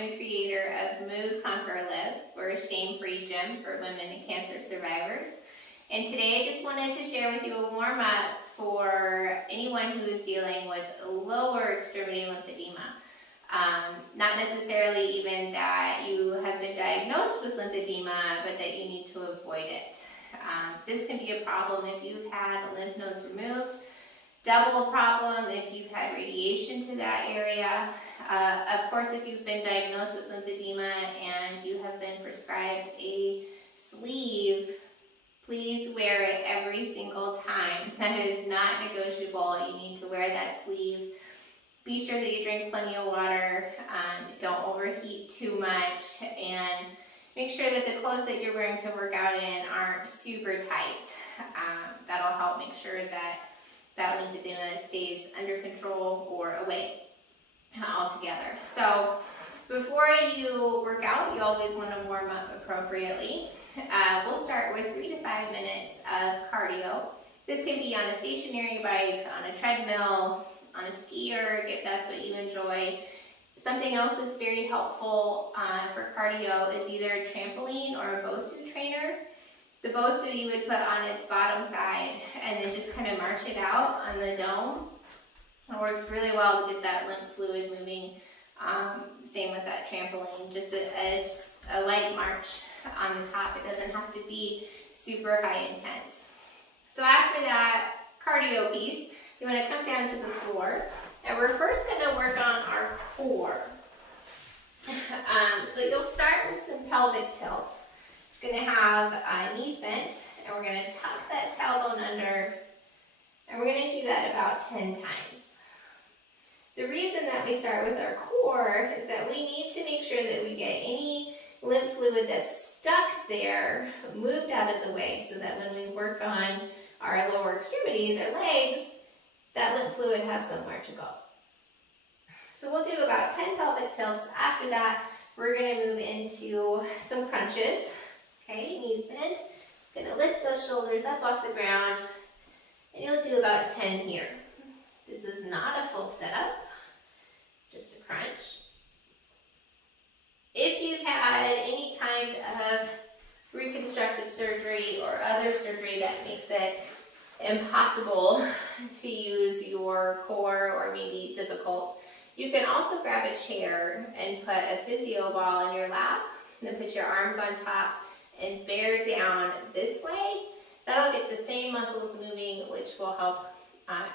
I'm the creator of Move, Conquer, Live. We're a shame-free gym for women and cancer survivors. And today I just wanted to share with you a warm-up for anyone who is dealing with lower extremity lymphedema. Not necessarily even that you have been diagnosed with lymphedema, but that you need to avoid it. This can be a problem if you've had lymph nodes removed, double problem if you've had radiation to that area. Of course, if you've been diagnosed with lymphedema and you have been prescribed a sleeve, please wear it every single time. That is not negotiable. You need to wear that sleeve. Be sure that you drink plenty of water. Don't overheat too much, and make sure that the clothes that you're wearing to work out in aren't super tight. That'll help make sure that lymphedema stays under control or away altogether. So before you work out, you always want to warm up appropriately. We'll start with 3 to 5 minutes of cardio. This can be on a stationary bike, on a treadmill, on a ski erg, if that's what you enjoy. Something else that's very helpful for cardio is either a trampoline or a Bosu trainer. The Bosu you would put on its bottom side and then just kind of march it out on the dome. It works really well to get that lymph fluid moving. Same with that trampoline, just a light march on the top. It doesn't have to be super high intense. So after that cardio piece, you want to come down to the floor, and we're first going to work on our core. So you'll start with some pelvic tilts. You're going to have knees bent, and we're going to tuck that tailbone under, and we're going to do that about 10 times. The reason that we start with our core is that we need to make sure that we get any lymph fluid that's stuck there moved out of the way, so that when we work on our lower extremities, our legs, that lymph fluid has somewhere to go. So we'll do about 10 pelvic tilts. After that, we're going to move into some crunches. Okay, knees bent. Going to lift those shoulders up off the ground, and you'll do about 10 here. This is not a full setup, just a crunch. If you've had any kind of reconstructive surgery or other surgery that makes it impossible to use your core or maybe difficult, you can also grab a chair and put a physio ball in your lap, and then put your arms on top and bear down this way. That'll get the same muscles moving, which will help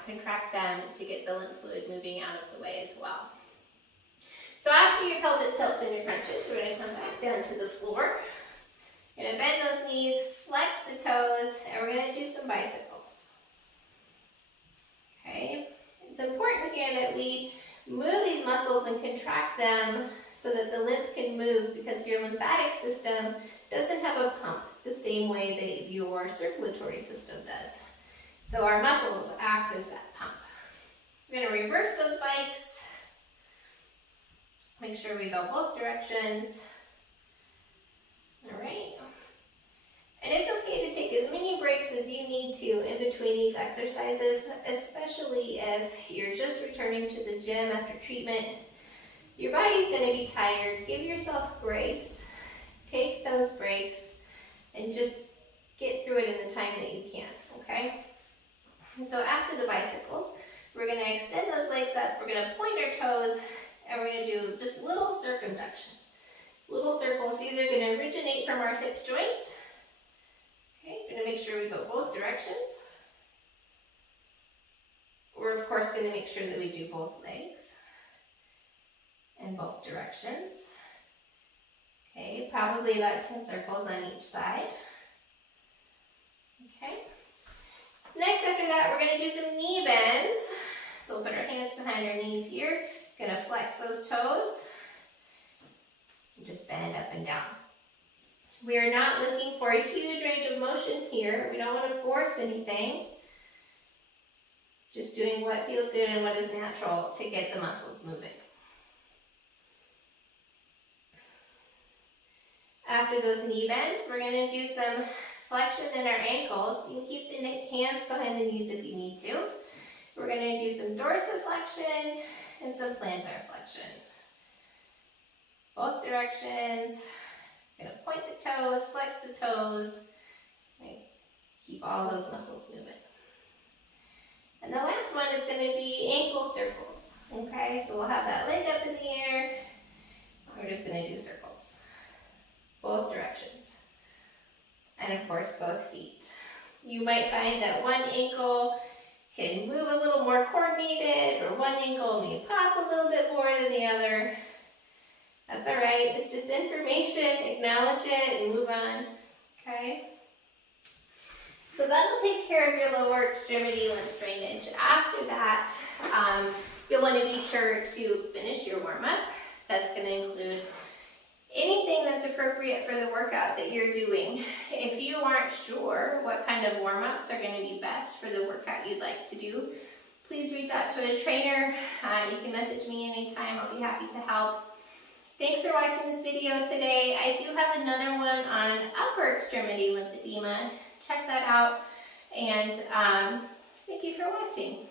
contract them to get the lymph fluid moving out of the way as well. So after your pelvic tilts and your crunches, we're going to come back down to the floor. You're going to bend those knees, flex the toes, and we're going to do some bicycles. Okay, it's important here that we move these muscles and contract them so that the lymph can move, because your lymphatic system doesn't have a pump the same way that your circulatory system does. So our muscles act as that pump. We're going to reverse those bikes. Make sure we go both directions. All right. And it's okay to take as many breaks as you need to in between these exercises, especially if you're just returning to the gym after treatment. Your body's going to be tired. Give yourself grace. Take those breaks and just get through it in the time that you can, okay? And so after the bicycles, we're going to extend those legs up. We're going to point our toes, and we're going to do just little circumduction. Little circles. These are going to originate from our hip joint. Okay, we're going to make sure we go both directions. We're, of course, going to make sure that we do both legs in both directions. Okay, probably about 10 circles on each side. Okay. Next, after that, we're going to do some knee bends. So we'll put our hands behind our knees here. Going to flex those toes. And just bend up and down. We are not looking for a huge range of motion here. We don't want to force anything. Just doing what feels good and what is natural to get the muscles moving. After those knee bends, we're going to do some flexion in our ankles. You can keep the hands behind the knees if you need to. We're going to do some dorsiflexion and some plantar flexion. Both directions. You're gonna point the toes, flex the toes, and keep all those muscles moving. And the last one is gonna be ankle circles. Okay, so we'll have that leg up in the air. We're just gonna do circles, both directions. And of course, both feet. You might find that one ankle can move a little more coordinated, or one ankle may pop a little bit more than the other. That's all right, it's just information, acknowledge it and move on, okay? So that'll take care of your lower extremity lymph drainage. After that, you'll want to be sure to finish your warm-up. That's going to include anything that's appropriate for the workout that you're doing. If you aren't sure what kind of warm-ups are going to be best for the workout you'd like to do, please reach out to a trainer. You can message me anytime. I'll be happy to help. Thanks for watching this video today. I do have another one on upper extremity lymphedema. Check that out, and thank you for watching.